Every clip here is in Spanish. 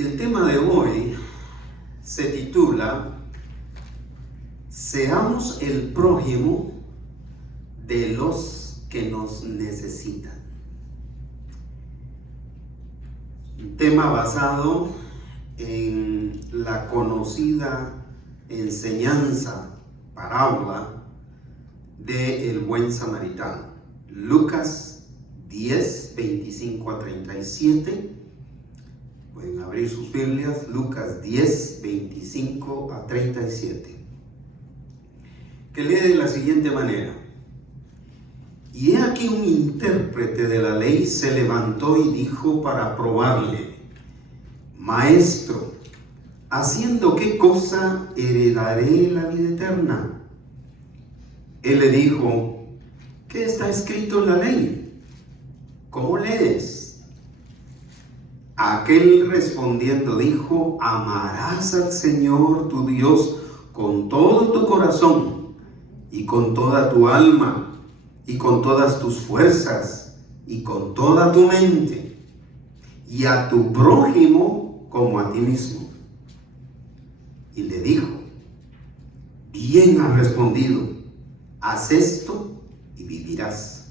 El tema de hoy se titula Seamos el prójimo de los que nos necesitan. Un tema basado en la conocida enseñanza, parábola del buen samaritano. Lucas 10, 25 a 37. Pueden abrir sus Biblias, Lucas 10, 25 a 37. Que lee de la siguiente manera. Y he aquí un intérprete de la ley se levantó y dijo para probarle: Maestro, ¿haciendo qué cosa heredaré la vida eterna? Él le dijo: ¿qué está escrito en la ley? ¿Cómo lees? Aquel respondiendo dijo: amarás al Señor tu Dios con todo tu corazón y con toda tu alma y con todas tus fuerzas y con toda tu mente, y a tu prójimo como a ti mismo. Y le dijo: bien has respondido, haz esto y vivirás.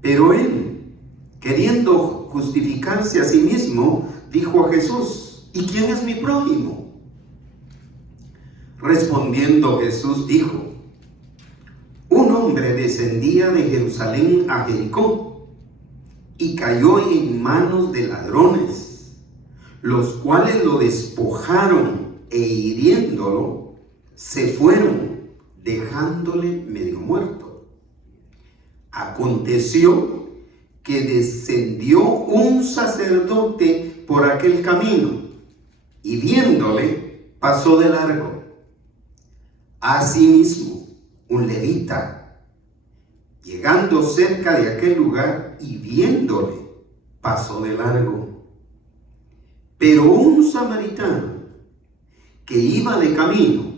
Pero él, queriendo justificarse a sí mismo, dijo a Jesús: ¿y quién es mi prójimo? Respondiendo Jesús dijo: un hombre descendía de Jerusalén a Jericó y cayó en manos de ladrones, los cuales lo despojaron e hiriéndolo, se fueron, dejándole medio muerto. Aconteció que descendió un sacerdote por aquel camino y viéndole pasó de largo. Asimismo, un levita, llegando cerca de aquel lugar y viéndole, pasó de largo. Pero un samaritano que iba de camino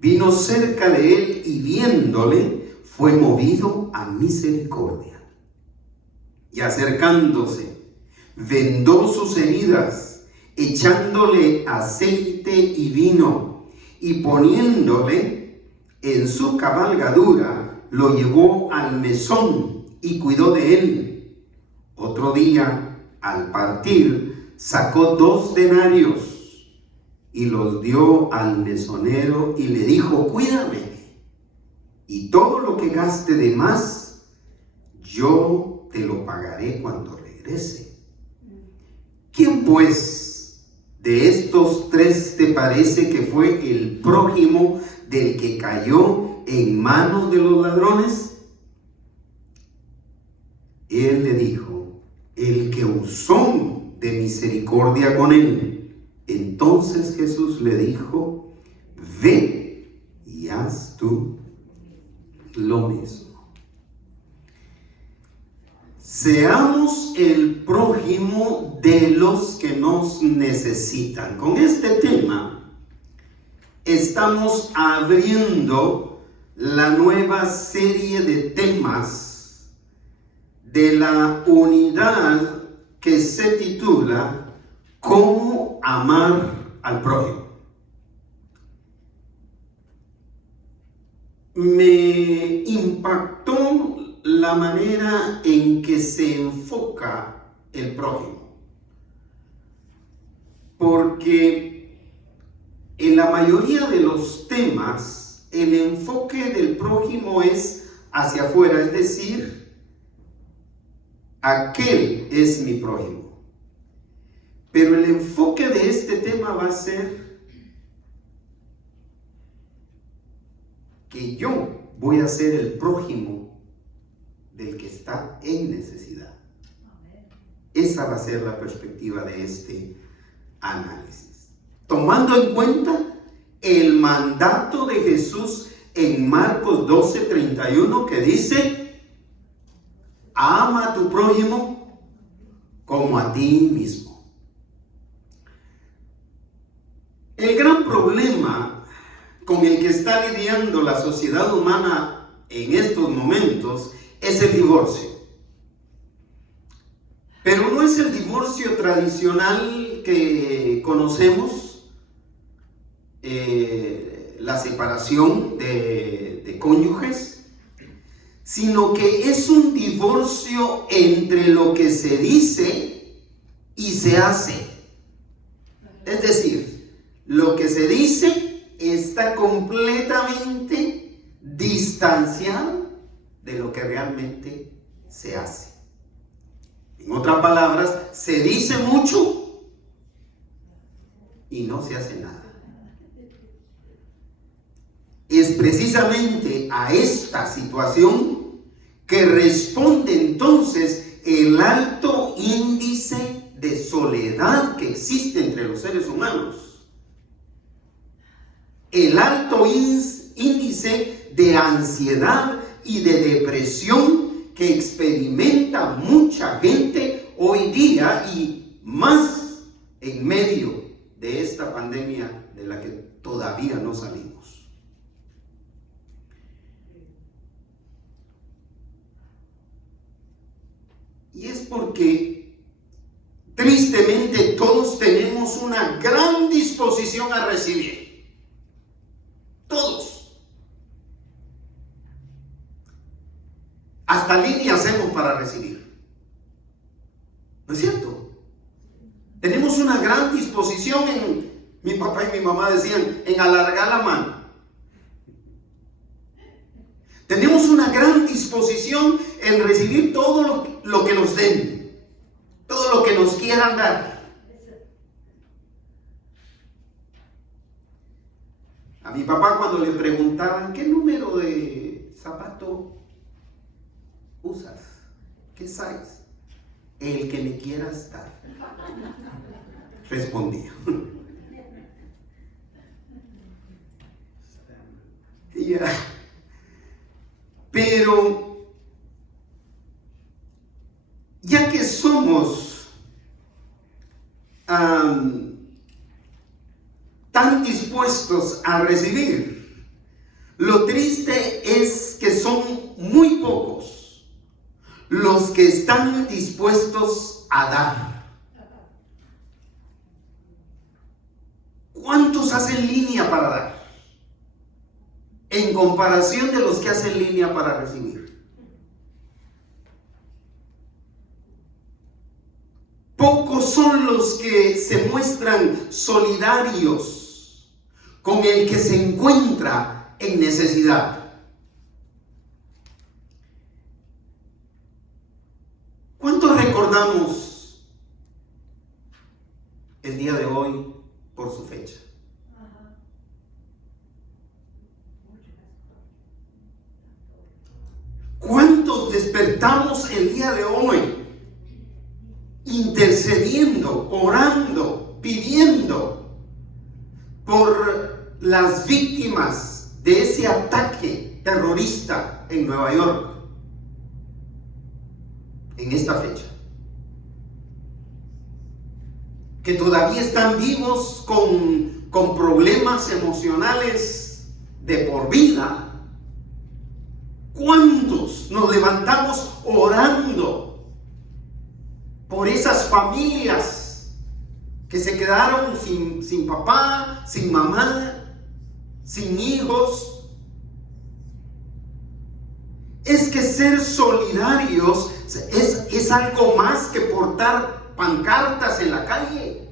vino cerca de él y viéndole fue movido a misericordia. Y acercándose, vendó sus heridas, echándole aceite y vino, y poniéndole en su cabalgadura, lo llevó al mesón y cuidó de él. Otro día, al partir, sacó 2 denarios y los dio al mesonero y le dijo: cuídame, y todo lo que gaste de más, yo te lo pagaré cuando regrese. ¿Quién pues de estos 3 te parece que fue el prójimo del que cayó en manos de los ladrones? Él le dijo: el que usó de misericordia con él. Entonces Jesús le dijo: ve y haz tú lo mismo. Seamos el prójimo de los que nos necesitan. Con este tema estamos abriendo la nueva serie de temas de la unidad que se titula ¿Cómo amar al prójimo? Me impactó la manera en que se enfoca el prójimo, porque en la mayoría de los temas el enfoque del prójimo es hacia afuera, es decir, aquel es mi prójimo. Pero el enfoque de este tema va a ser que yo voy a ser el prójimo del que está en necesidad. Esa va a ser la perspectiva de este análisis, tomando en cuenta el mandato de Jesús en Marcos 12:31, que dice: ama a tu prójimo como a ti mismo. El gran problema con el que está lidiando la sociedad humana en estos momentos es el divorcio. Pero no es el divorcio divorcio tradicional que conocemos, la separación de cónyuges, sino que es un divorcio entre lo que se dice y se hace. Es decir, lo que se dice está completamente distanciado de lo que realmente se hace. En otras palabras, se dice mucho y no se hace nada. Es precisamente a esta situación que responde entonces el alto índice de soledad que existe entre los seres humanos. El alto índice de ansiedad y de depresión que experimenta mucha gente hoy día, y más en medio de esta pandemia de la que todavía no salimos. Y es porque tristemente todos tenemos una gran disposición a recibir. Todos. Hasta línea hacemos para recibir. ¿No es cierto? Tenemos una gran disposición mi papá y mi mamá decían, en alargar la mano. Tenemos una gran disposición en recibir todo lo que nos den, todo lo que nos quieran dar. A mi papá, cuando le preguntaban, ¿qué número de zapato usas? ¿Qué size? El que me quieras dar, respondía. Pero ya que somos tan dispuestos a recibir, lo triste es que son muy pocos los que están dispuestos a dar. ¿Cuántos hacen línea para dar en comparación de los que hacen línea para recibir? Pocos son los que se muestran solidarios con el que se encuentra en necesidad. ¿Cuántos recordamos el día de hoy por su fecha? ¿Cuántos despertamos el día de hoy intercediendo, orando, pidiendo por las víctimas de ese ataque terrorista en Nueva York en esta fecha? Que todavía están vivos con problemas emocionales de por vida. ¿Cuántos nos levantamos orando por esas familias que se quedaron sin papá, sin mamá, sin hijos? Es que ser solidarios es algo más que portar pancartas en la calle.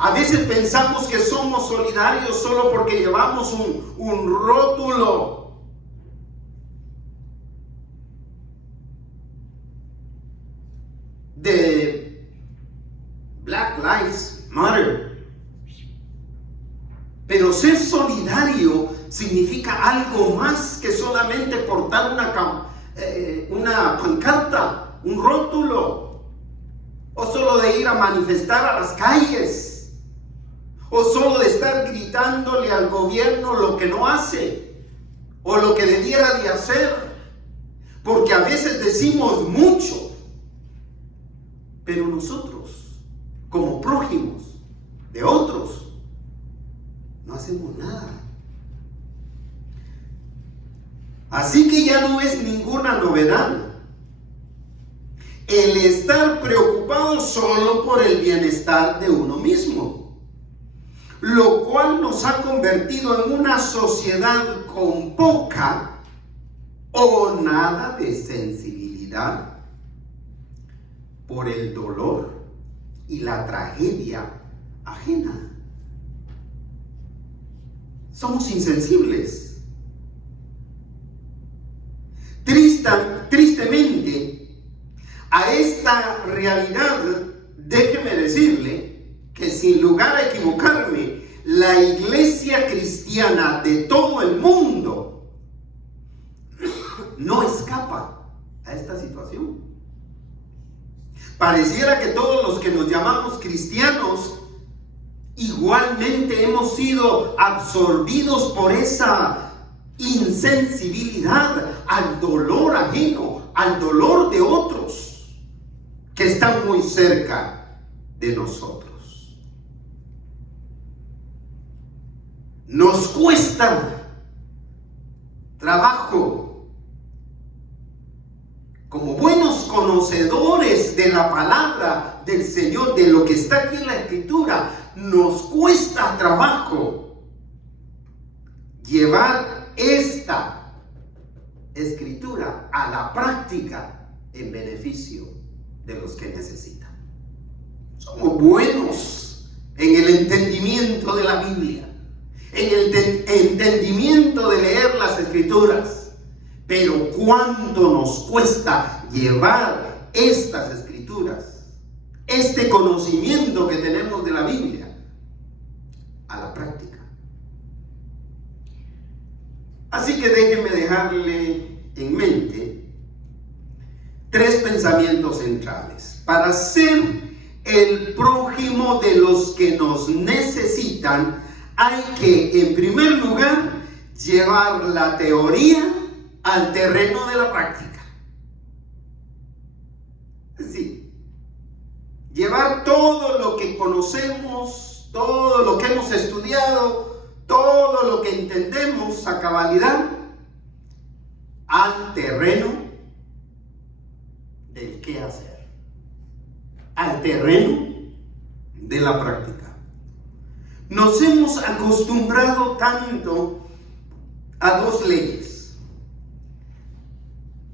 A veces pensamos que somos solidarios solo porque llevamos un rótulo. De Black Lives Matter. Pero ser solidario significa algo más que solamente portar una pancarta, un rótulo, o solo de ir a manifestar a las calles, o solo de estar gritándole al gobierno lo que no hace o lo que debiera de hacer, porque a veces decimos mucho, pero nosotros como prójimos de otros no hacemos nada. Así que ya no es ninguna novedad el estar preocupado solo por el bienestar de uno mismo, lo cual nos ha convertido en una sociedad con poca o nada de sensibilidad por el dolor y la tragedia ajena. Somos insensibles. Tristemente, a esta realidad, déjeme decirle que sin lugar a equivocarme, la iglesia cristiana de todo el mundo no escapa a esta situación. Pareciera que todos los que nos llamamos cristianos igualmente hemos sido absorbidos por esa insensibilidad al dolor ajeno, al dolor de otros que están muy cerca de nosotros. Nos cuesta trabajo, como buenos conocedores de la palabra del Señor, de lo que está aquí en la Escritura, nos cuesta trabajo llevar esta Escritura a la práctica en beneficio de los que necesitan. Somos buenos en el entendimiento de la Biblia, en el entendimiento de leer las Escrituras, pero ¿cuánto nos cuesta llevar estas Escrituras, este conocimiento que tenemos de la Biblia, a la práctica? Así que déjenme dejarle en mente 3 pensamientos centrales. Para ser el prójimo de los que nos necesitan, hay que, en primer lugar, llevar la teoría al terreno de la práctica. Es decir, llevar todo lo que conocemos, todo lo que hemos estudiado, todo lo que entendemos a cabalidad al terreno del qué hacer, al terreno de la práctica. Nos hemos acostumbrado tanto a 2 leyes,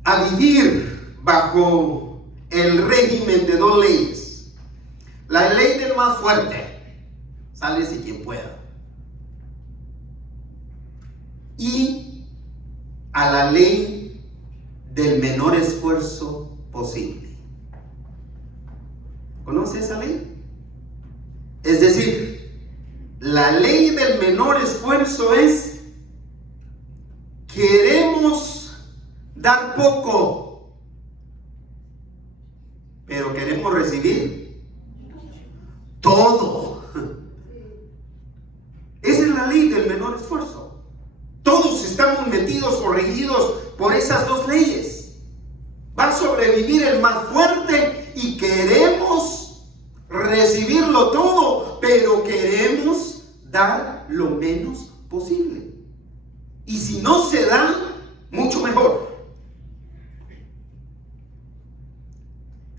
a vivir bajo el régimen de 2 leyes. La ley del más fuerte, sálvese quien pueda, y a la ley del menor esfuerzo posible. ¿Conoce esa ley? Es decir, la ley del menor esfuerzo es: queremos dar poco, pero queremos recibir todo. Esa es la ley del menor esfuerzo. Todos estamos metidos o regidos por esas 2 leyes. Va a sobrevivir el más fuerte y queremos recibirlo todo, pero queremos dar lo menos posible. Y si no se da, mucho mejor.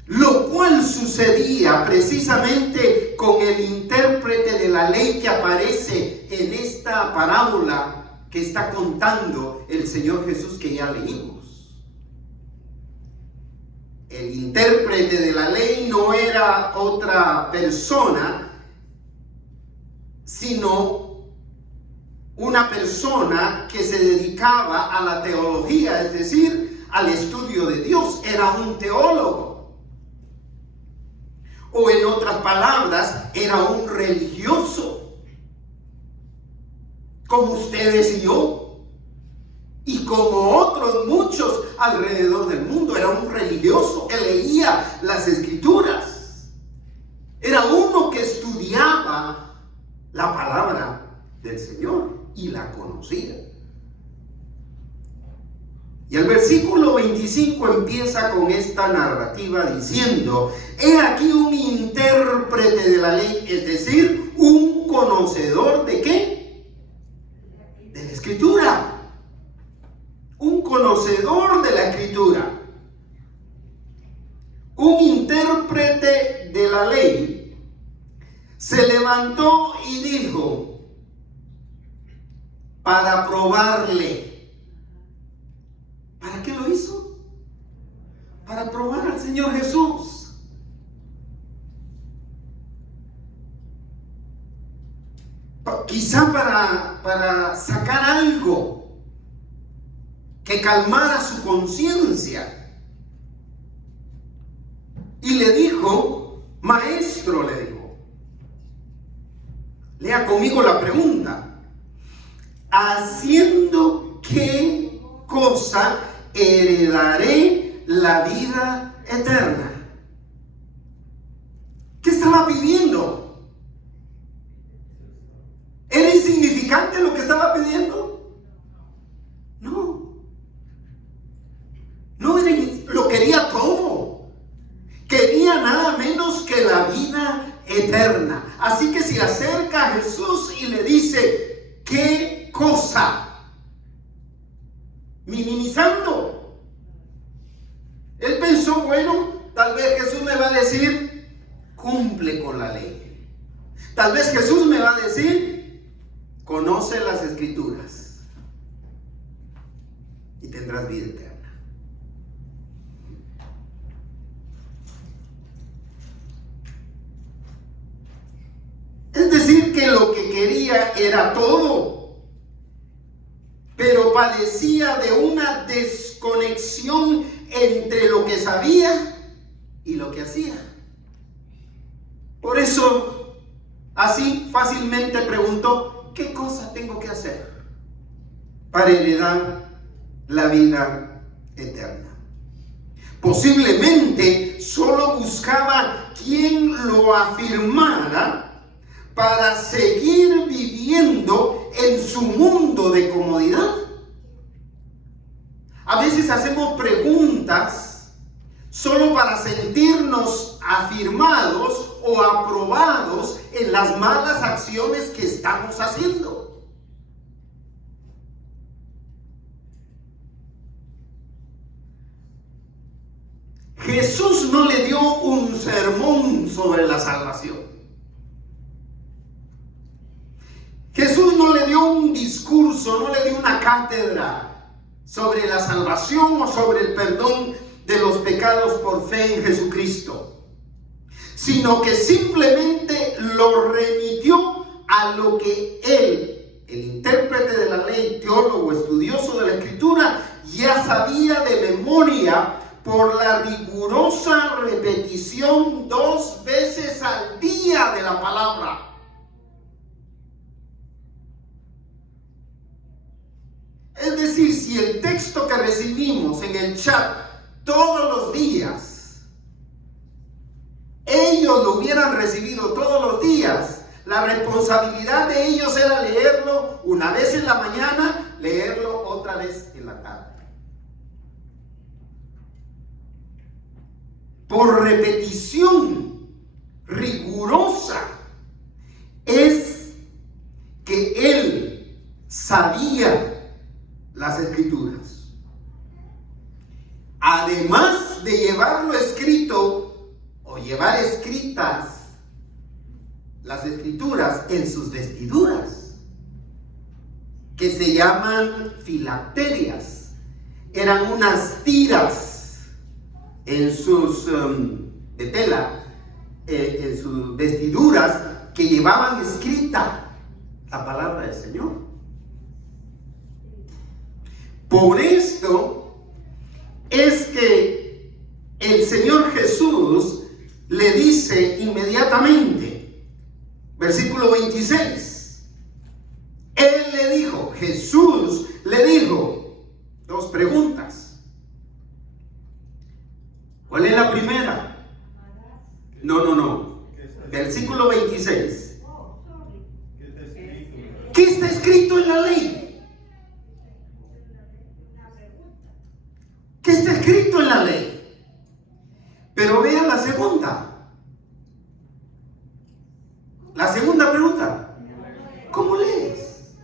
Lo cual sucedía precisamente con el intérprete de la ley que aparece en esta parábola que está contando el Señor Jesús, que ya leímos. El intérprete de la ley no era otra persona, sino una persona que se dedicaba a la teología, es decir, al estudio de Dios. Era un teólogo. O en otras palabras, era un religioso, como ustedes y yo, y como otros muchos alrededor del mundo. Era un religioso que leía las Escrituras. Era uno que estudiaba la palabra del Señor y la conocía. Y el versículo 25 empieza con esta narrativa diciendo: he aquí un intérprete de la ley, es decir, un conocedor ¿de qué? De la Escritura. Un conocedor de la Escritura. un intérprete de la ley, se levantó y dijo, para probarle. ¿Para qué lo hizo? Para probar al Señor Jesús. Quizá para sacar algo que calmara su conciencia. Y le dijo, maestro, le dijo, lea conmigo la pregunta, ¿haciendo qué cosa heredaré la vida eterna? ¿Qué estaba pidiendo? ¿Era insignificante lo que estaba pidiendo? No. No era, lo quería todo. Quería nada menos que la vida eterna. Así que se acerca a Jesús y le dice, ¿qué cosa? Minimizando. Él pensó, bueno, tal vez Jesús me va a decir, cumple con la ley. Tal vez Jesús me va a decir, conoce las Escrituras y tendrás vida eterna. Es decir, que lo que quería era todo, pero padecía de una desconexión entre lo que sabía y lo que hacía. Por eso, así fácilmente preguntó, ¿qué cosa tengo que hacer para heredar la vida eterna? Posiblemente solo buscaba quien lo afirmara para seguir viviendo en su mundo de comodidad. A veces hacemos preguntas solo para sentirnos afirmados o aprobados en las malas acciones que estamos haciendo. Jesús no le dio un sermón sobre la salvación. Jesús no le dio un discurso, no le dio una cátedra sobre la salvación o sobre el perdón de los pecados por fe en Jesucristo, sino que simplemente lo remitió a lo que él, el intérprete de la ley, teólogo, estudioso de la Escritura, ya sabía de memoria por la rigurosa repetición 2 veces al día de la palabra. Es decir, si el texto que recibimos en el chat todos los días, ellos lo hubieran recibido todos los días, la responsabilidad de ellos era leerlo una vez en la mañana, leerlo otra vez en la tarde. Por repetición rigurosa, es que él sabía las Escrituras. Además de llevarlo escrito o llevar escritas las Escrituras en sus vestiduras, que se llaman filacterias, eran unas tiras en sus de tela, en sus vestiduras, que llevaban escrita la palabra del Señor. Por esto es que el Señor Jesús le dice inmediatamente, versículo 26, Él le dijo, Jesús le dijo, 2 preguntas. ¿Cuál es la primera? No. Versículo 26. ¿Qué está escrito en la ley? ¿Qué está escrito en la ley? Pero vean la segunda. La segunda pregunta. ¿Cómo lees?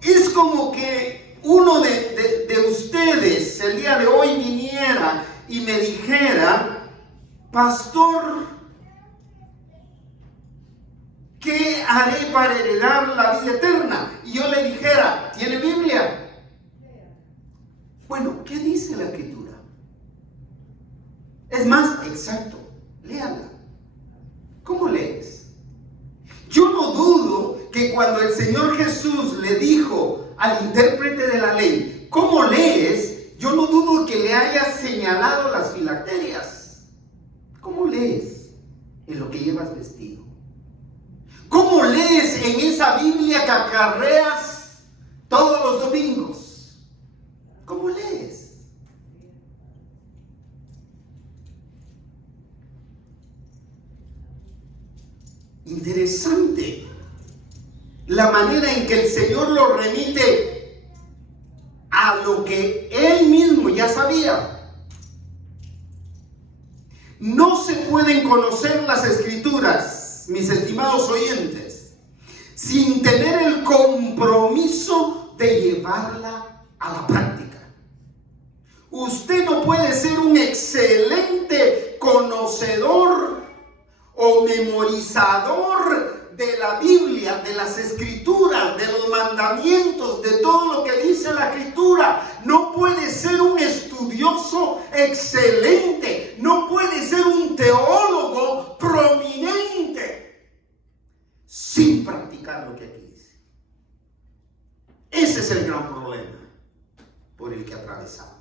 Es como que uno de ustedes el día de hoy viniera y me dijera, pastor, ¿qué haré para heredar la vida eterna? Y yo le dijera, ¿tiene Biblia? Bueno, ¿qué dice la Escritura? Es más, exacto, léala. ¿Cómo lees? Yo no dudo que cuando el Señor Jesús le dijo al intérprete de la ley, ¿cómo lees? Yo no dudo que le haya señalado las filacterias. ¿Cómo lees en lo que llevas vestido? ¿Cómo lees en esa Biblia que acarreas todos los domingos? ¿Cómo lees? Interesante la manera en que el Señor lo remite a lo que Él mismo ya sabía. No se pueden conocer las Escrituras, mis estimados oyentes, sin tener el compromiso de llevarla a la práctica. Usted no puede ser un excelente conocedor o memorizador de la Biblia, de las Escrituras, de los mandamientos, de todo lo que dice la Escritura. No puede ser un estudioso excelente, no puede ser un teólogo prominente sin practicar lo que aquí dice. Ese es el gran problema por el que atravesamos.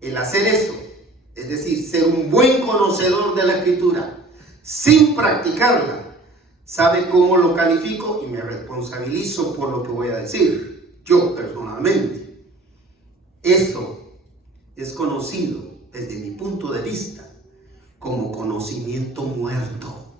El hacer eso, es decir, ser un buen conocedor de la Escritura, sin practicarla, ¿sabe cómo lo califico? Y me responsabilizo por lo que voy a decir, yo personalmente. Esto es conocido, desde mi punto de vista, como conocimiento muerto.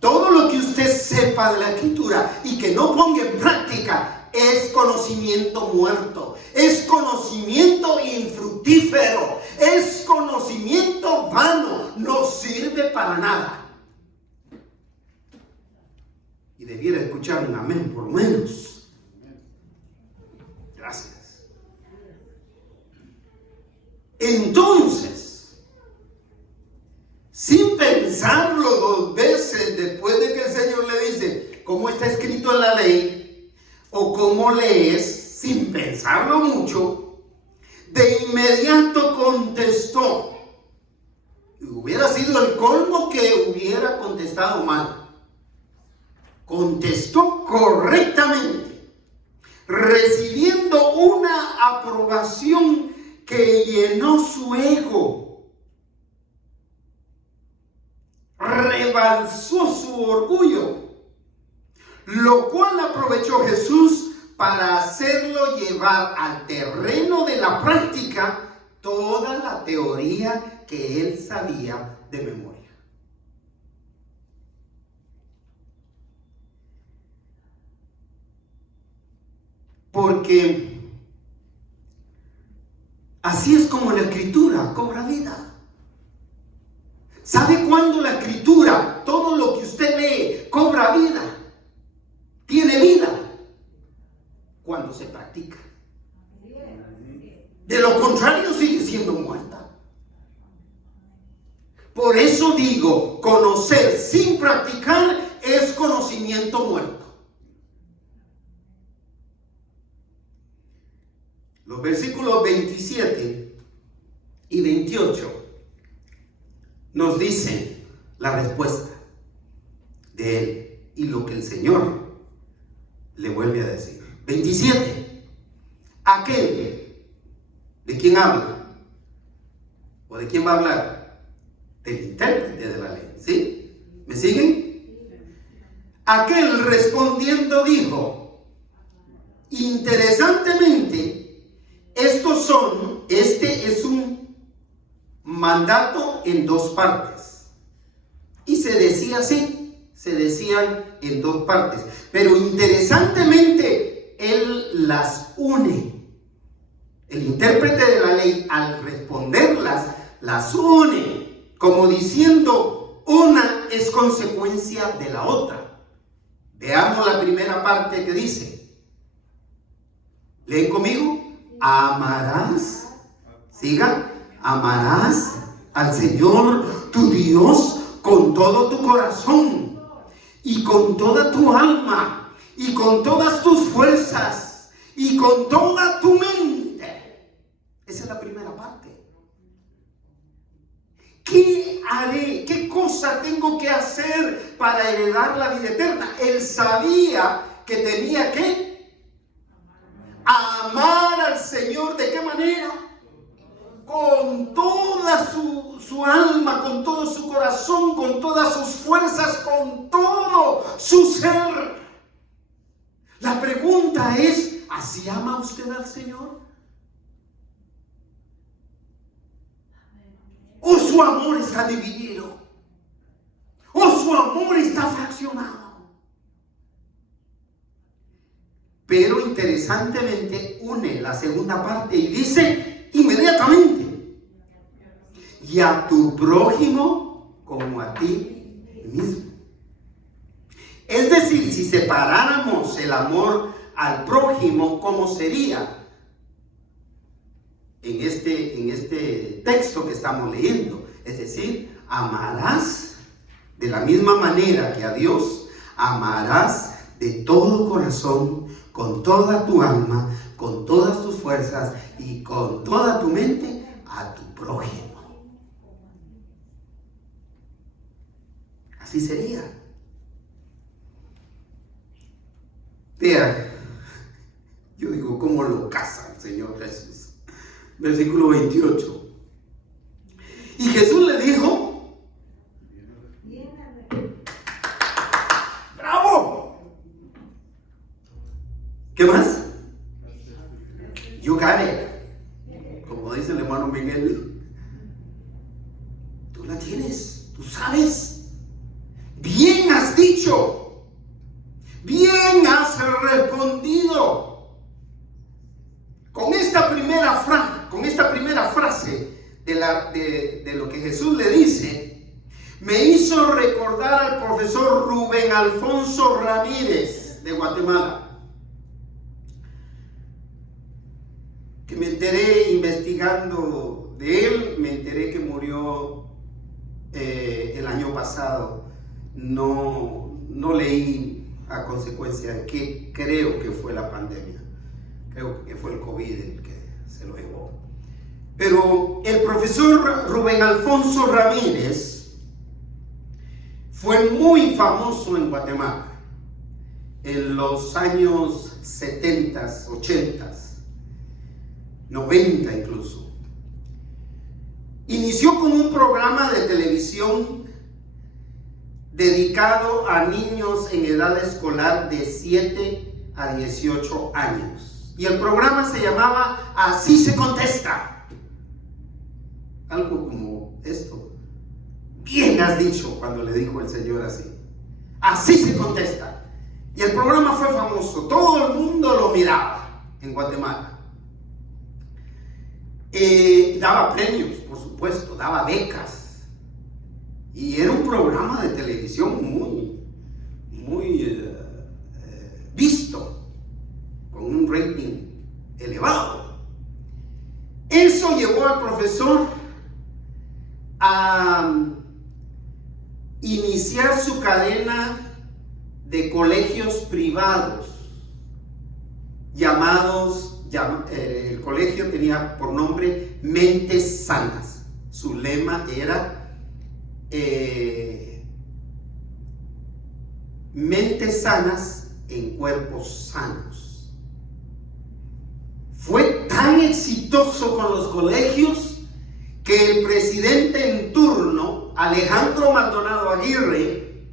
Todo lo que usted sepa de la Escritura y que no ponga en práctica es conocimiento muerto, es conocimiento infructífero, es conocimiento vano, no sirve para nada. Y debiera escuchar un amén por lo menos. Gracias. Entonces, sin pensarlo dos veces, después de que el Señor le dice, ¿cómo está escrito en la ley? O cómo lees, sin pensarlo mucho, de inmediato contestó. Y hubiera sido el colmo que hubiera contestado mal. Contestó correctamente, recibiendo una aprobación que llenó su ego, rebalsó su orgullo, lo cual aprovechó Jesús para hacerlo llevar al terreno de la práctica toda la teoría que él sabía de memoria. Porque así es como la Escritura cobra vida. ¿Sabe cuándo la Escritura, todo lo que usted lee, cobra vida? Tiene vida cuando se practica. De lo contrario sigue siendo muerta. Por eso digo, conocer sin practicar es conocimiento muerto. Los versículos 27 y 28 nos dicen la respuesta de él y lo que el Señor le vuelve a decir. 27. Aquel, ¿de quién habla? ¿O de quién va a hablar? Del intérprete de la ley, ¿sí? ¿Me siguen? Aquel respondiendo dijo, interesantemente, este es un mandato en dos partes. Y se decía así, se decían en dos partes. Pero interesantemente, él las une. El intérprete de la ley, al responderlas, las une, como diciendo, una es consecuencia de la otra. Veamos la primera parte que dice. ¿Leen conmigo? Amarás. Siga. Amarás al Señor tu Dios con todo tu corazón y con toda tu alma y con todas tus fuerzas y con toda tu mente. Esa es la primera parte. ¿Qué haré? ¿Qué cosa tengo que hacer para heredar la vida eterna? Él sabía que tenía que amar al Señor. ¿De qué manera? Con toda su alma, con todo su corazón, con todas sus fuerzas, con todo su ser. La pregunta es, ¿así ama usted al Señor? ¿O su amor está dividido? ¿O su amor está fraccionado? Pero interesantemente une la segunda parte y dice inmediatamente: y a tu prójimo como a ti mismo. Es decir, si separáramos el amor al prójimo, ¿cómo sería? En este texto que estamos leyendo, es decir, amarás de la misma manera que a Dios, amarás de todo corazón, con toda tu alma, con todas tus fuerzas y con toda tu mente a tu prójimo. Así sería. Vea, yo digo, ¿cómo lo casa el Señor Jesús? Versículo 28. Y Jesús le dijo: ¡bravo! ¿Qué más? You got it. Como dice el hermano Miguel, tú la tienes, tú sabes. Bien has dicho, bien has respondido. Con esta primera frase de lo que Jesús le dice, me hizo recordar al profesor Rubén Alfonso Ramírez de Guatemala, que me enteré investigando de él, me enteré que murió el año pasado. No leí a consecuencia de que creo que fue la pandemia. Creo que fue el COVID el que se lo llevó. Pero el profesor Rubén Alfonso Ramírez fue muy famoso en Guatemala en los años 70, 80, 90 incluso. Inició con un programa de televisión dedicado a niños en edad escolar de 7 a 18 años. Y el programa se llamaba Así se contesta. Algo como esto. Bien has dicho, cuando le dijo el Señor así. Así se contesta. Y el programa fue famoso. Todo el mundo lo miraba en Guatemala. Daba premios, por supuesto. Daba becas. Y era un programa de televisión muy visto, con un rating elevado. Eso llevó al profesor a iniciar su cadena de colegios privados llamados, el colegio tenía por nombre Mentes Sanas. Su lema era mentes sanas en cuerpos sanos. Fue tan exitoso con los colegios que el presidente en turno, Alejandro Maldonado Aguirre,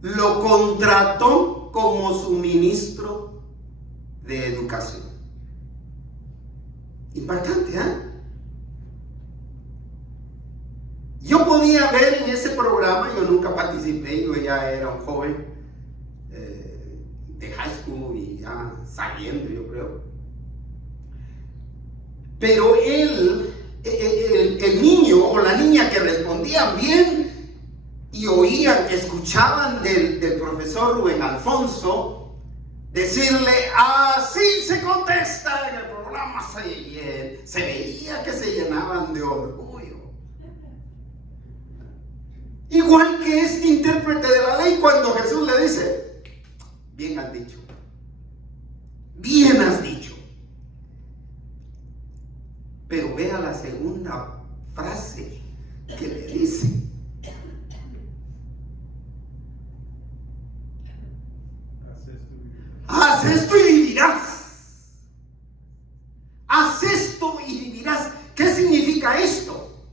lo contrató como su ministro de Educación. Impactante, ¿eh? Yo podía ver en ese programa, yo nunca participé, yo ya era un joven de high school y ya saliendo, yo creo. Pero el niño o la niña que respondían bien, y oían, escuchaban del profesor Rubén Alfonso decirle, así se contesta en el programa. Se veía que se llenaban de orgullo. Igual que este intérprete de la ley, cuando Jesús le dice, bien has dicho, bien has dicho. Pero vea la segunda frase que le dice. Haz esto y vivirás. Haz esto y vivirás. ¿Qué significa esto?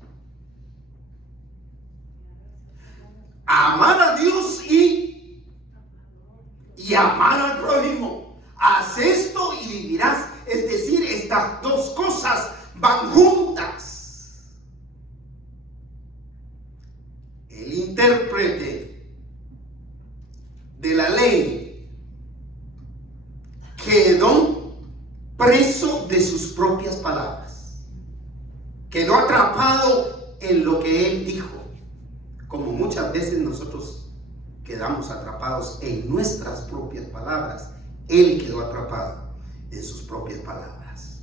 Amar a Dios y amar al prójimo. Haz esto y vivirás. Es decir, estas dos cosas van juntas. El intérprete de la ley quedó preso de sus propias palabras. Quedó atrapado en lo que él dijo. Como muchas veces nosotros quedamos atrapados en nuestras propias palabras. Él quedó atrapado en sus propias palabras.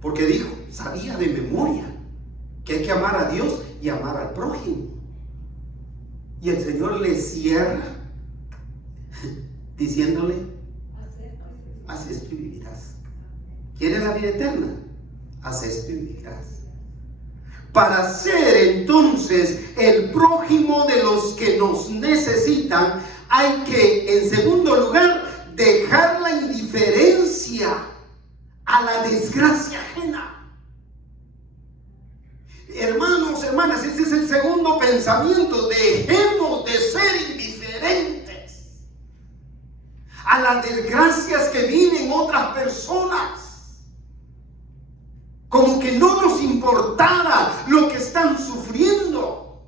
Porque dijo, sabía de memoria que hay que amar a Dios y amar al prójimo. Y el Señor le cierra diciéndole, haz esto y vivirás. ¿Quieres la vida eterna? Haz esto y vivirás. Para ser entonces el prójimo de los que nos necesitan, hay que, en segundo lugar, dejar la indiferencia a la desgracia ajena. Hermanos, hermanas, este es el segundo pensamiento. Dejemos de ser indiferentes a las desgracias que viven otras personas. Como que no nos importara lo que están sufriendo.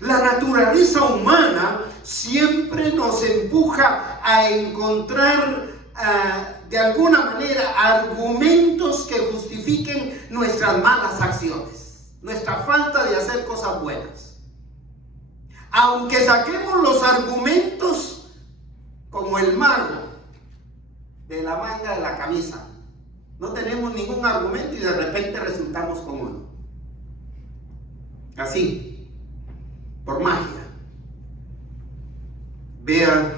La naturaleza humana siempre nos empuja a encontrar de alguna manera argumentos que justifiquen nuestras malas acciones, nuestra falta de hacer cosas buenas. Aunque saquemos los argumentos como el mago de la manga de la camisa, no tenemos ningún argumento y de repente resultamos con uno. Así, por magia. Vean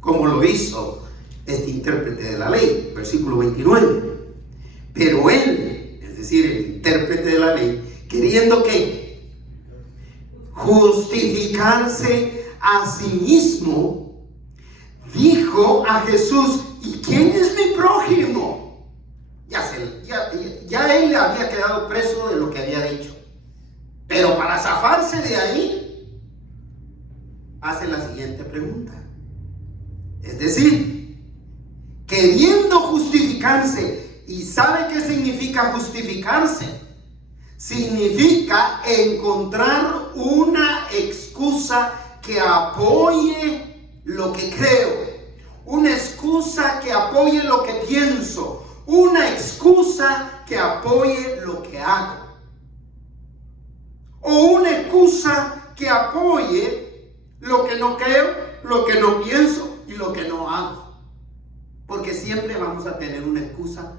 cómo lo hizo este intérprete de la ley, versículo 29. Pero él, es decir, el intérprete de la ley, queriendo que justificarse a sí mismo, dijo a Jesús, ¿y quién es mi prójimo? Ya él le había quedado preso de lo que había dicho. Pero para zafarse de ahí, hace la siguiente pregunta. Es decir, queriendo justificarse. ¿Y sabe qué significa justificarse? Significa encontrar una excusa que apoye lo que creo. Una excusa que apoye lo que pienso. Una excusa que apoye lo que hago. O una excusa que apoye lo que no creo, lo que no pienso y lo que no hago. Porque siempre vamos a tener una excusa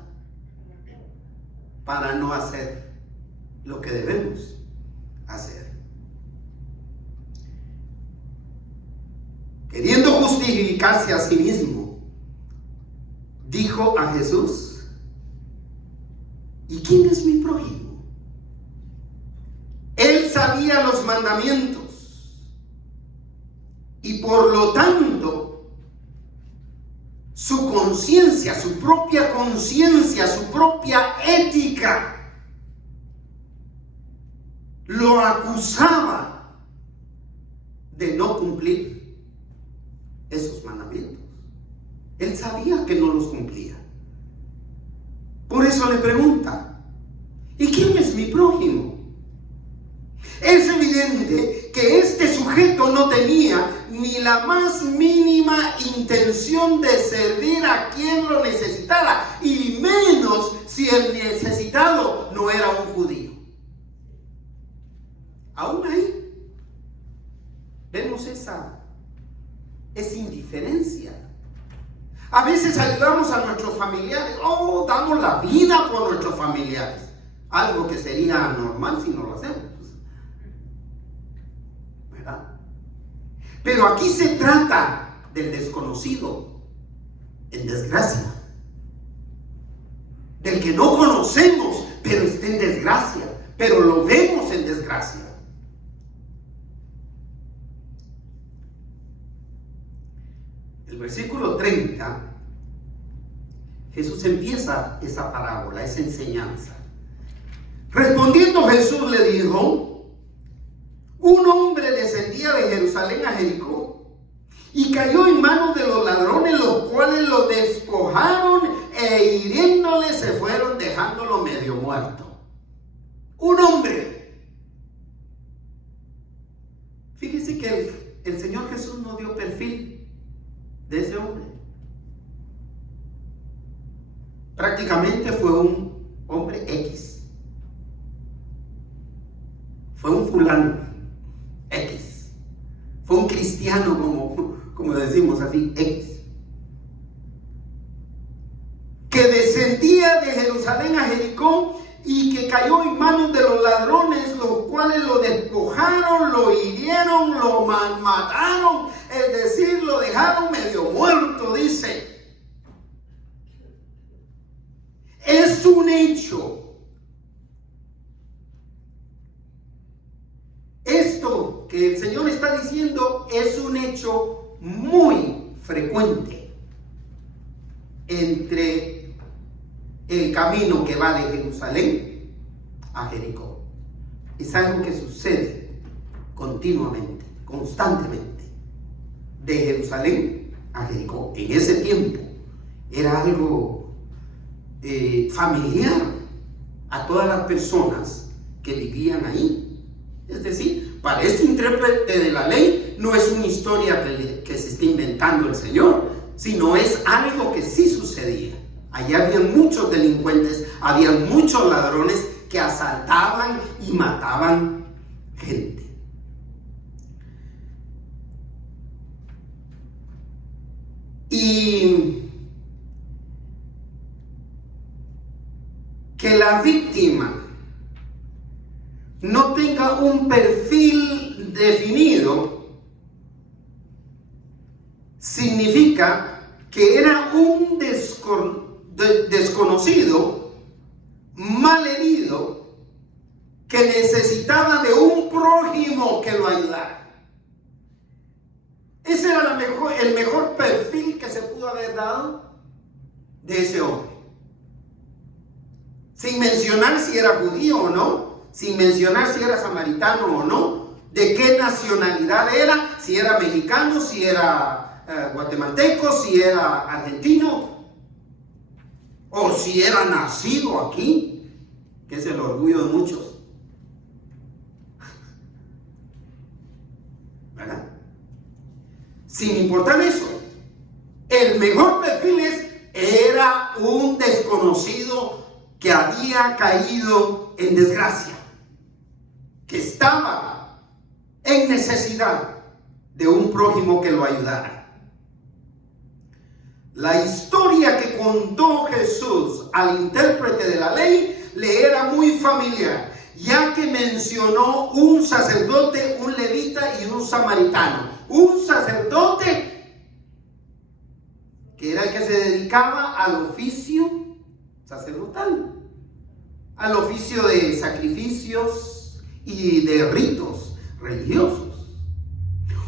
para no hacer lo que debemos hacer. Queriendo justificarse a sí mismo, dijo a Jesús, ¿y quién es mi prójimo? Él sabía los mandamientos y por lo tanto su conciencia, su propia conciencia, su propia ética lo acusaba de no cumplir esos mandamientos. Él sabía que no los cumplía. Por eso le pregunta, ¿y quién es mi prójimo? Es evidente que este sujeto no tenía ni la más mínima intención de servir a quien lo necesitara, y menos si el necesitado no era un judío. Aún ahí vemos esa indiferencia. A veces ayudamos a nuestros familiares, damos la vida por nuestros familiares, algo que sería normal si no lo hacemos, ¿verdad? Pero aquí se trata del desconocido en desgracia, del que no conocemos, pero está en desgracia, pero lo vemos en desgracia. El versículo 30, Jesús empieza esa parábola, esa enseñanza. Respondiendo Jesús le dijo: un hombre descendía de Jerusalén a Jericó y cayó en manos de los ladrones, los cuales lo despojaron e hiriéndole se fueron dejándolo medio muerto. Un hombre. Fíjese que el Señor Jesús no dio perfil de ese hombre. Prácticamente fue un hombre X. Fue un fulano X. Fue un cristiano, como decimos así, X. Que descendía de Jerusalén a Jericó y que cayó en manos de los ladrones, los cuales lo despojaron, lo hirieron, lo mataron, es decir, lo dejaron medio muerto, dice. Es un hecho. Esto que el Señor está diciendo es un hecho muy frecuente entre el camino que va de Jerusalén a Jericó. Es algo que sucede continuamente, constantemente, de Jerusalén a Jericó. En ese tiempo era algo familiar a todas las personas que vivían ahí. Es decir, para este intérprete de la ley no es una historia que se está inventando el Señor, sino es algo que sí sucedía. Allá habían muchos delincuentes, había muchos ladrones que asaltaban y mataban gente. Y que la víctima no tenga un perfil definido significa que era un desconocido, malherido, que necesitaba de un prójimo que lo ayudara. Ese era el mejor perfil que se pudo haber dado de ese hombre. Sin mencionar si era judío o no, sin mencionar si era samaritano o no, de qué nacionalidad era, si era mexicano, si era guatemalteco, si era argentino, o si era nacido aquí, que es el orgullo de muchos. ¿Verdad? Sin importar eso, el mejor perfil era un desconocido que había caído en desgracia, que estaba en necesidad de un prójimo que lo ayudara. La historia que contó Jesús al intérprete de la ley le era muy familiar, ya que mencionó un sacerdote, un levita y un samaritano. Un sacerdote que era el que se dedicaba al oficio sacerdotal, al oficio de sacrificios y de ritos religiosos.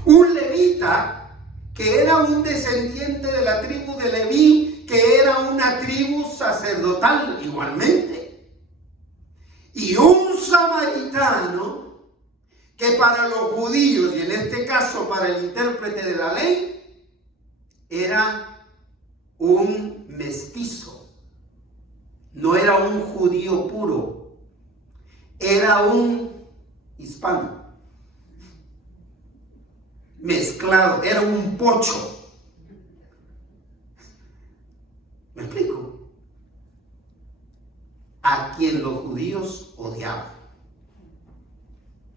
Un levita que era un descendiente de la tribu de Leví, que era una tribu sacerdotal igualmente. Y un samaritano que para los judíos, y en este caso para el intérprete de la ley, era un mestizo. No era un judío puro, era un hispano, mezclado, era un pocho. ¿Me explico? A quien los judíos odiaban.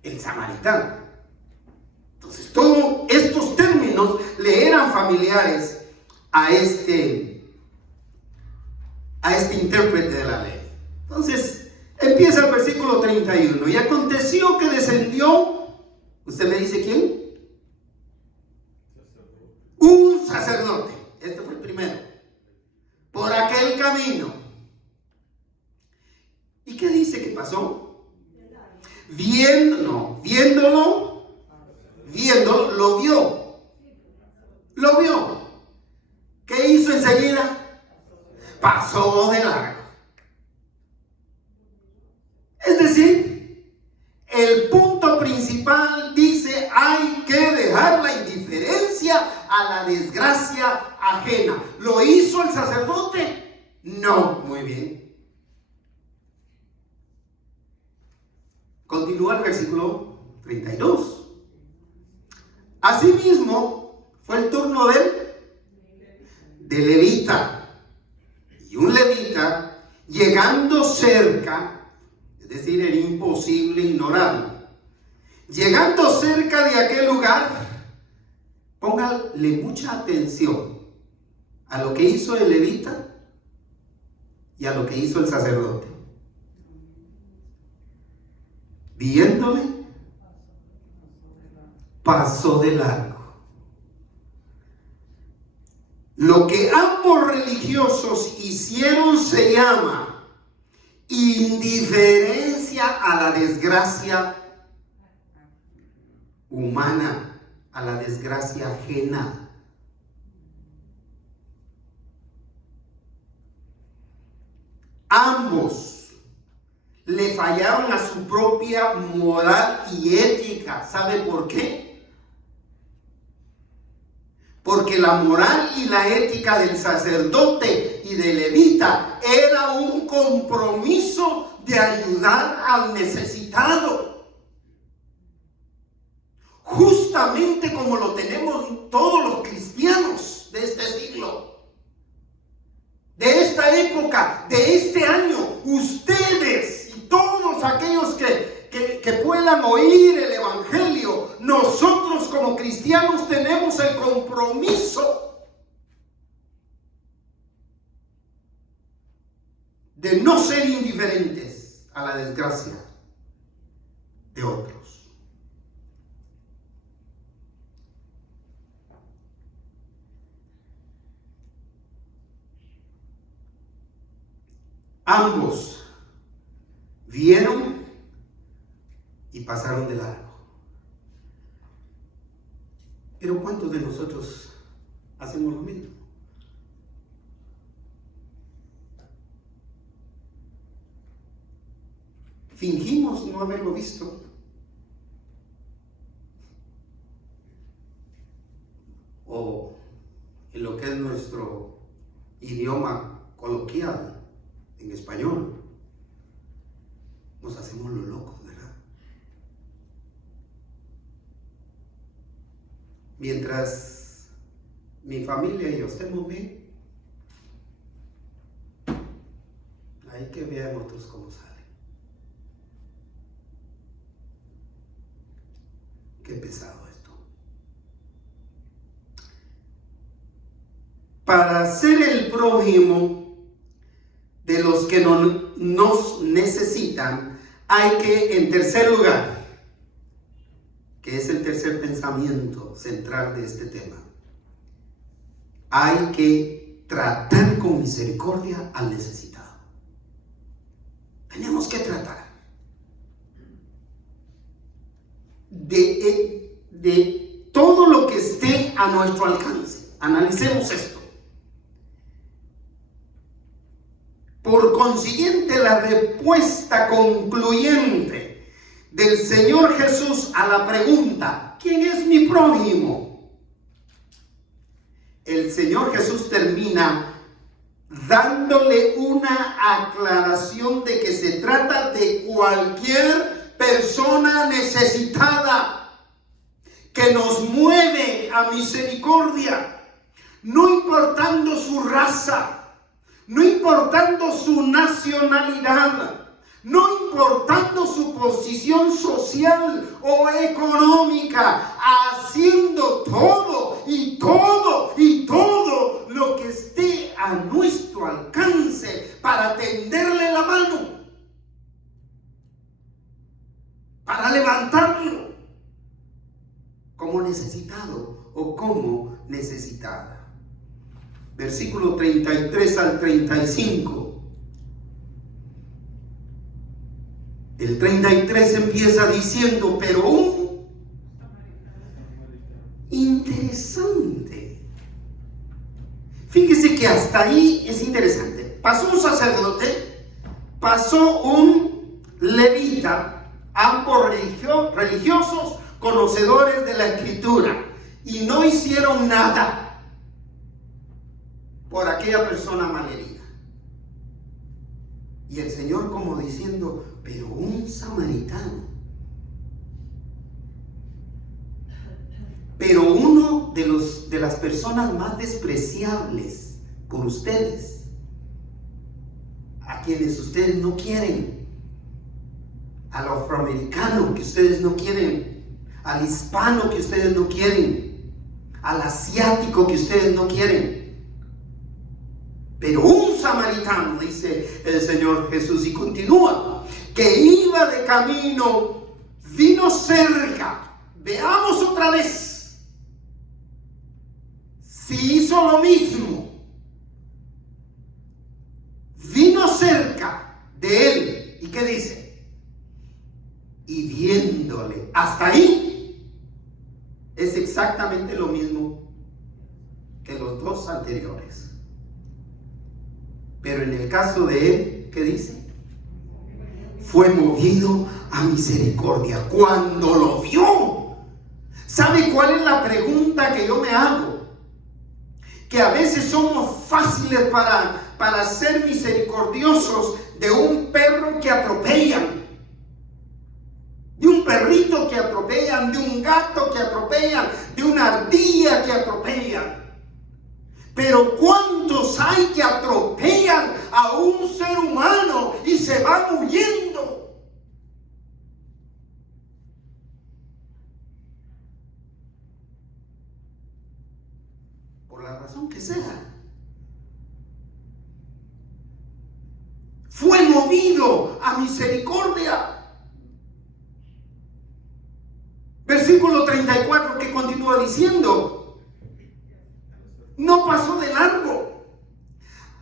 el samaritano. Entonces, todos estos términos le eran familiares a este intérprete de la ley. Entonces, empieza el versículo 31. Y aconteció que descendió, ¿usted me dice quién? Un sacerdote. Este fue el primero. Por aquel camino. ¿Y qué dice que pasó? Viéndolo, lo vio. Lo vio. ¿Qué hizo enseguida? Pasó de largo. Es decir, el punto principal dice: hay que dejar la indiferencia a la desgracia ajena. ¿Lo hizo el sacerdote? No. Muy bien. Continúa el versículo 32. Asimismo, fue el turno de levita. Y un levita, llegando cerca, es decir, era imposible ignorarlo, llegando cerca de aquel lugar, póngale mucha atención a lo que hizo el levita y a lo que hizo el sacerdote. Viéndole, pasó de largo. Lo que ambos religiosos hicieron se llama indiferencia a la desgracia humana, a la desgracia ajena. Ambos le fallaron a su propia moral y ética. ¿Sabe por qué? Porque la moral y la ética del sacerdote y del levita era un compromiso de ayudar al necesitado. Justamente como lo tenemos todos los cristianos de este siglo, de esta época, de este año. Ustedes y todos aquellos que puedan oír el evangelio, nosotros como cristianos tenemos el compromiso de no ser indiferentes a la desgracia de otros. Ambos vieron y pasaron de largo. Pero ¿cuántos de nosotros hacemos lo mismo? Fingimos no haberlo visto. O en lo que es nuestro idioma coloquial, en español, nos hacemos los locos, ¿verdad? Mientras mi familia y yo estemos bien, hay que ver otros cómo salen. Qué pesado esto. Para ser el prójimo de los que nos necesitan, hay que, en tercer lugar, que es el tercer pensamiento central de este tema, hay que tratar con misericordia al necesitado. Tenemos que tratar de todo lo que esté a nuestro alcance. Analicemos esto. Por consiguiente, la respuesta concluyente del Señor Jesús a la pregunta: ¿quién es mi prójimo? El Señor Jesús termina dándole una aclaración de que se trata de cualquier persona necesitada que nos mueve a misericordia, no importando su raza, no importando su nacionalidad, no importando su posición social o económica, haciendo todo lo que esté a nuestro alcance para tenderle la mano, para levantarlo como necesitado o como necesitada. Versículo 33 al 35. El 33 empieza diciendo, pero un interesante. Fíjese que hasta ahí es interesante. Pasó un sacerdote, pasó un levita, ambos religiosos, conocedores de la Escritura, y no hicieron nada por aquella persona malherida. Y el Señor como diciendo, pero un samaritano, pero uno de las personas más despreciables por ustedes, a quienes ustedes no quieren, al afroamericano que ustedes no quieren, al hispano que ustedes no quieren, al asiático que ustedes no quieren, pero un samaritano, dice el Señor Jesús, y continúa, que iba de camino, vino cerca. Veamos otra vez si hizo lo mismo. Vino cerca de él, ¿y qué dice? Y viéndole. Hasta ahí es exactamente lo mismo que los dos anteriores. Pero en el caso de él, ¿qué dice? Fue movido a misericordia cuando lo vio. ¿Sabe cuál es la pregunta que yo me hago? Que a veces somos fáciles para ser misericordiosos de un perro que atropellan, de un perrito que atropellan, de un gato que atropellan, de una ardilla que atropellan. Pero ¿cuántos hay que atropellan a un ser humano y se van huyendo? Por la razón que sea. Fue movido a misericordia. Versículo 34 que continúa diciendo, no pasó de largo,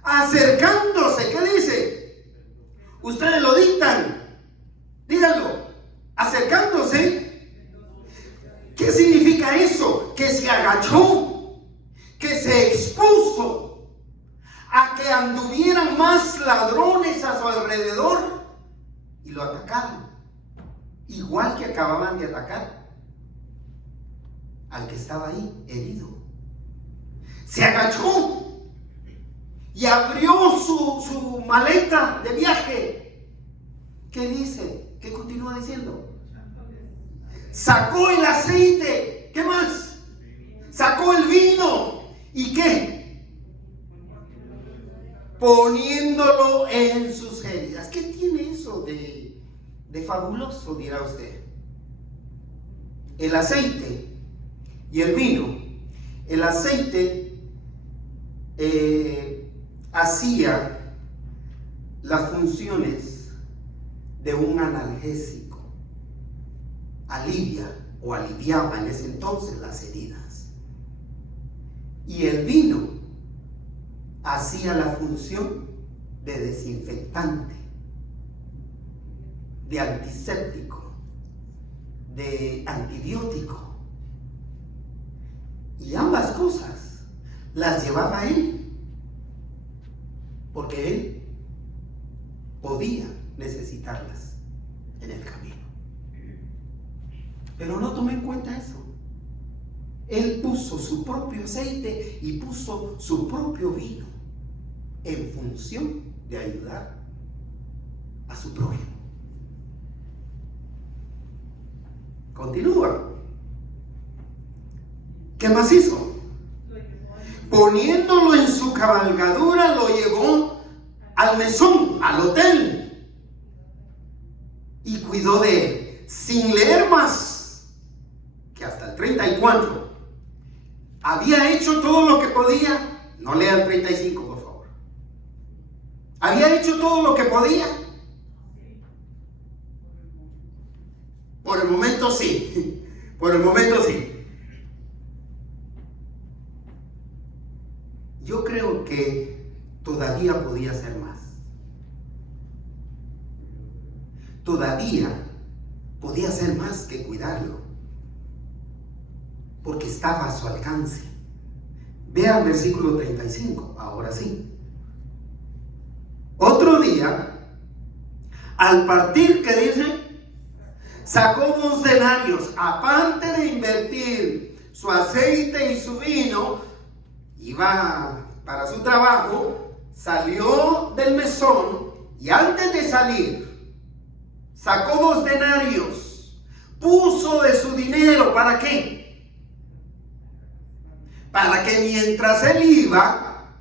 acercándose. ¿Qué dice? Ustedes lo dictan, díganlo. Acercándose. ¿Qué significa eso? Que se agachó, que se expuso a que anduvieran más ladrones a su alrededor y lo atacaron, igual que acababan de atacar al que estaba ahí herido. Se agachó y abrió su maleta de viaje. ¿Qué dice? ¿Qué continúa diciendo? Sacó el aceite. ¿Qué más? Sacó el vino. ¿Y qué? Poniéndolo en sus heridas. ¿Qué tiene eso de fabuloso, dirá usted? El aceite y el vino. El aceite hacía las funciones de un analgésico, aliviaba en ese entonces las heridas, y el vino hacía la función de desinfectante, de antiséptico, de antibiótico, y ambas cosas las llevaba él, porque él podía necesitarlas en el camino. Pero no tomé en cuenta eso. Él puso su propio aceite y puso su propio vino en función de ayudar a su prójimo. Continúa. ¿Qué más hizo? Poniéndolo en su cabalgadura, lo llevó al mesón, al hotel. y cuidó de él, sin leer más que hasta el 34. Había hecho todo lo que podía. No lea el 35, por favor. Había hecho todo lo que podía. Por el momento sí. Por el momento sí. Yo creo que todavía podía hacer más. Todavía podía hacer más que cuidarlo, porque estaba a su alcance. Vea el versículo 35, ahora sí. Otro día, al partir, ¿qué dice? Sacó 2 denarios, aparte de invertir su aceite y su vino, iba para su trabajo, salió del mesón y antes de salir, sacó 2 denarios, puso de su dinero, ¿para qué? Para que mientras él iba,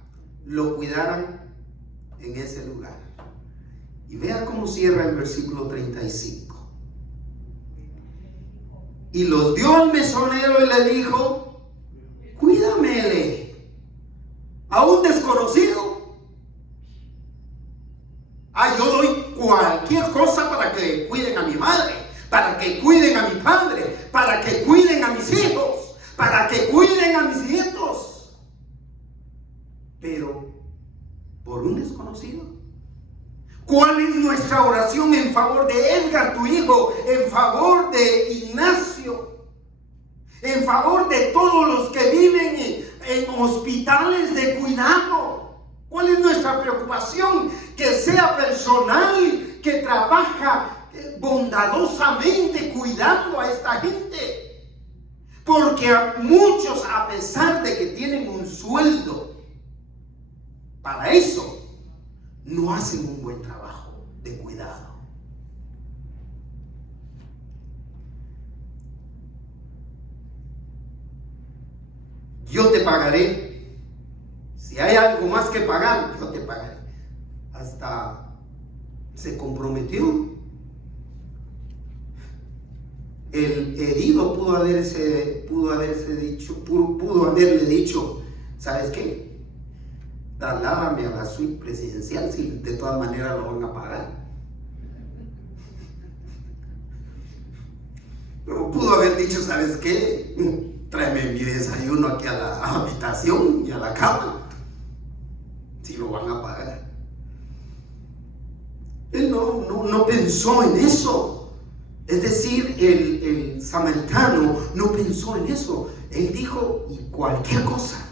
lo cuidaran en ese lugar. Y vea cómo cierra el versículo 35. Y los dio al mesonero y le dijo: cuídamele, a un desconocido. Yo doy cualquier cosa para que cuiden a mi madre, para que cuiden a mi padre, para que cuiden a mis hijos, para que cuiden a mis nietos. Pero por un desconocido. ¿Cuál es nuestra oración en favor de Edgar, tu hijo? En favor de Ignacio, en favor de todos los que viven en hospitales de cuidado. ¿Cuál es nuestra preocupación? Que sea personal, que trabaja bondadosamente cuidando a esta gente. Porque a muchos, a pesar de que tienen un sueldo para eso, no hacen un buen trabajo de cuidado. Yo te pagaré. Si hay algo más que pagar, yo te pagaré. Hasta se comprometió. El herido pudo haberle dicho: ¿sabes qué? Trasládame a la suite presidencial, si de todas maneras lo van a pagar. Pero pudo haber dicho: ¿sabes qué? Tráeme mi desayuno aquí a la habitación y a la cama, si lo van a pagar. Él no pensó en eso. Es decir, el samaritano no pensó en eso. Él dijo: y cualquier cosa,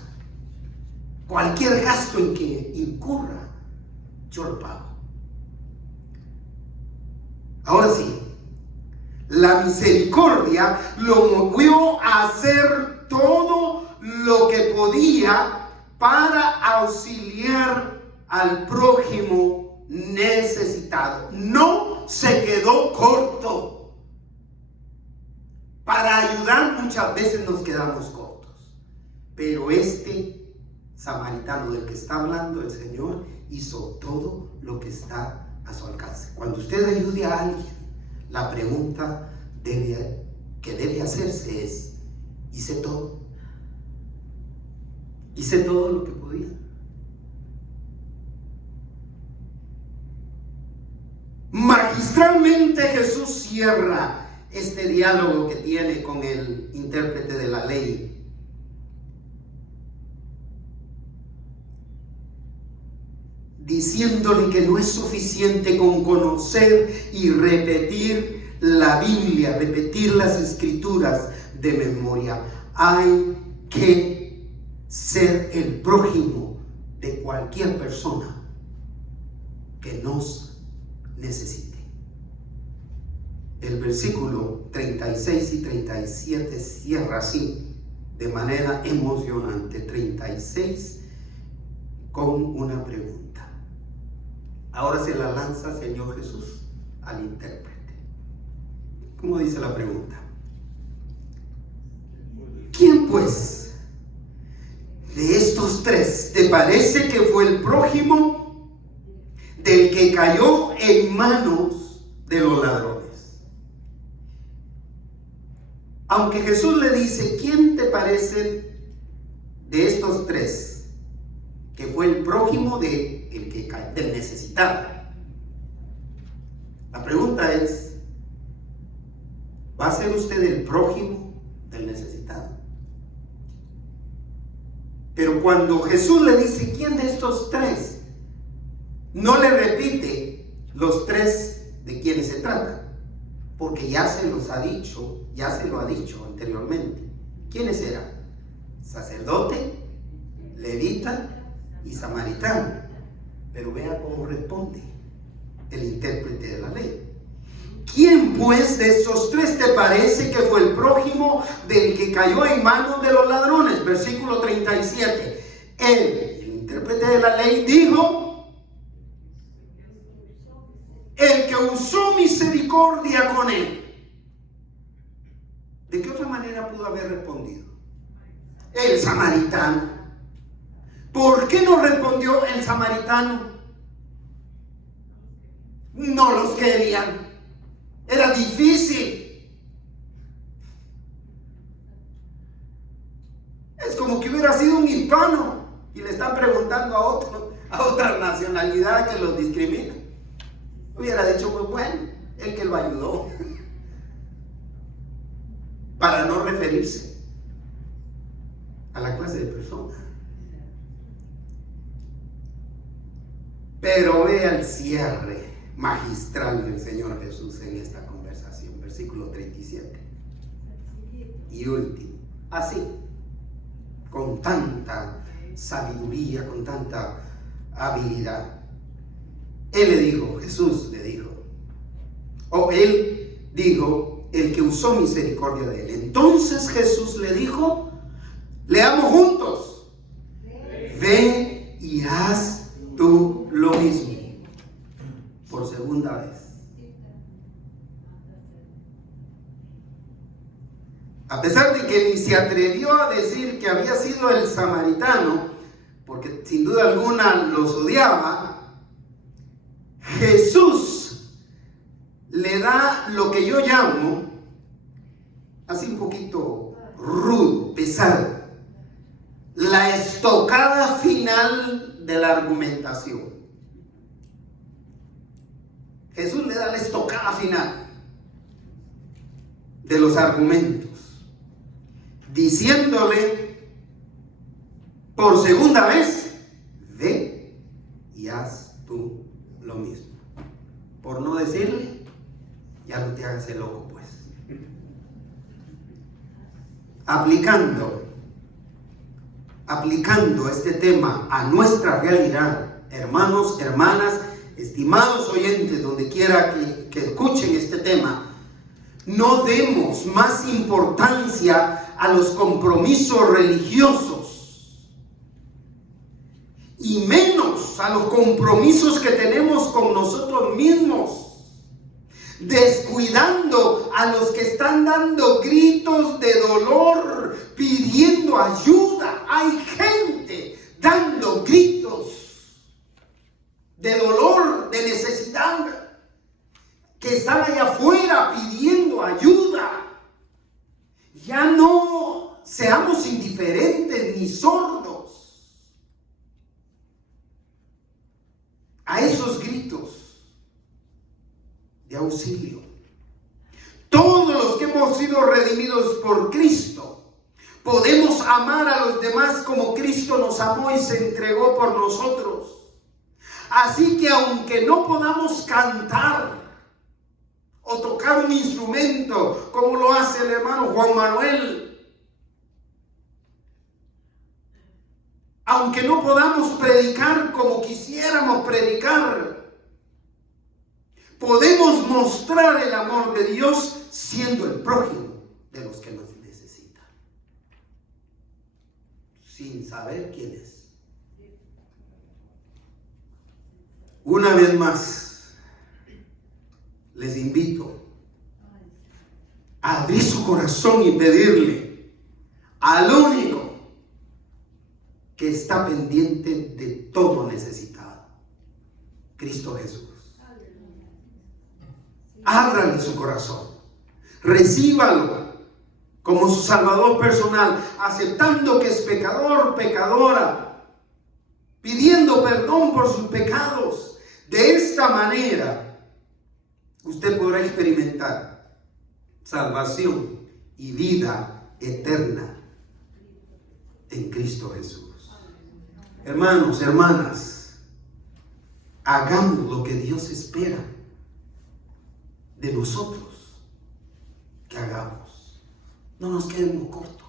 cualquier gasto en que incurra, yo lo pago. Ahora sí, la misericordia lo movió a hacer todo lo que podía para auxiliar al prójimo necesitado. No se quedó corto. Para ayudar muchas veces nos quedamos cortos. Pero este samaritano del que está hablando el Señor hizo todo lo que está a su alcance. Cuando usted ayude a alguien, la pregunta que debe hacerse es: ¿hice todo? ¿Hice todo lo que podía? Magistralmente Jesús cierra este diálogo que tiene con el intérprete de la ley. Diciéndole que no es suficiente con conocer y repetir la Biblia, repetir las escrituras de memoria. Hay que ser el prójimo de cualquier persona que nos necesite. El versículo 36 y 37 cierra así, de manera emocionante. 36 con una pregunta. Ahora se la lanza Señor Jesús al intérprete. ¿Cómo dice la pregunta? ¿Quién pues de estos tres te parece que fue el prójimo del que cayó en manos de los ladrones? aunque Jesús le dice, ¿quién te parece de estos tres que fue el prójimo del necesitado? La pregunta es, ¿va a ser usted el prójimo del necesitado? Pero cuando Jesús le dice, ¿quién de estos tres?, no le repite los tres de quienes se trata, porque ya se lo ha dicho anteriormente. ¿Quiénes eran? Sacerdote, levita y samaritano. Pero vea cómo responde el intérprete de la ley. ¿Quién pues de estos tres te parece que fue el prójimo del que cayó en manos de los ladrones? Versículo 37. Él, el intérprete de la ley, dijo: el que usó misericordia con él. ¿De qué otra manera pudo haber respondido? El samaritano. ¿Por qué no respondió el samaritano? No los querían. Era difícil. Es como que hubiera sido un hispano y le están preguntando a otra nacionalidad que los discrimina. Hubiera dicho, pues bueno, el que lo ayudó, para no referirse a la clase de persona. Pero vea el cierre magistral del Señor Jesús en esta conversación, versículo 37 y último. Así, con tanta sabiduría, con tanta habilidad, Jesús le dijo, él dijo, el que usó misericordia de él. Entonces Jesús le dijo, leamos juntos: ve y haz tú lo mismo. Por segunda vez. A pesar de que ni se atrevió a decir que había sido el samaritano, porque sin duda alguna los odiaba, Jesús le da lo que yo llamo, así un poquito rudo, pesado, la estocada final de la argumentación. Jesús le da la estocada final de los argumentos, diciéndole por segunda vez: ve y haz tú lo mismo. Por no decirle, ya no te hagas el loco, pues. Aplicando este tema a nuestra realidad, hermanos, hermanas, estimados oyentes, donde quiera que escuchen este tema, no demos más importancia a los compromisos religiosos y menos a los compromisos que tenemos con nosotros mismos, descuidando a los que están dando gritos de dolor, pidiendo ayuda. Hay gente dando gritos de dolor, de necesidad, que están allá afuera pidiendo ayuda. Ya no seamos indiferentes ni sordos a esos gritos de auxilio. Todos los que hemos sido redimidos por Cristo podemos amar a los demás como Cristo nos amó y se entregó por nosotros. Así que aunque no podamos cantar o tocar un instrumento como lo hace el hermano Juan Manuel, aunque no podamos predicar como quisiéramos predicar, podemos mostrar el amor de Dios siendo el prójimo de los que nos necesitan, sin saber quién es. Una vez más, les invito a abrir su corazón y pedirle al único que está pendiente de todo necesitado, Cristo Jesús. Ábrale su corazón, recíbalo como su Salvador personal, aceptando que es pecador, pecadora, pidiendo perdón por sus pecados. De esta manera, usted podrá experimentar salvación y vida eterna en Cristo Jesús. Hermanos, hermanas, hagamos lo que Dios espera de nosotros que hagamos. No nos quedemos cortos.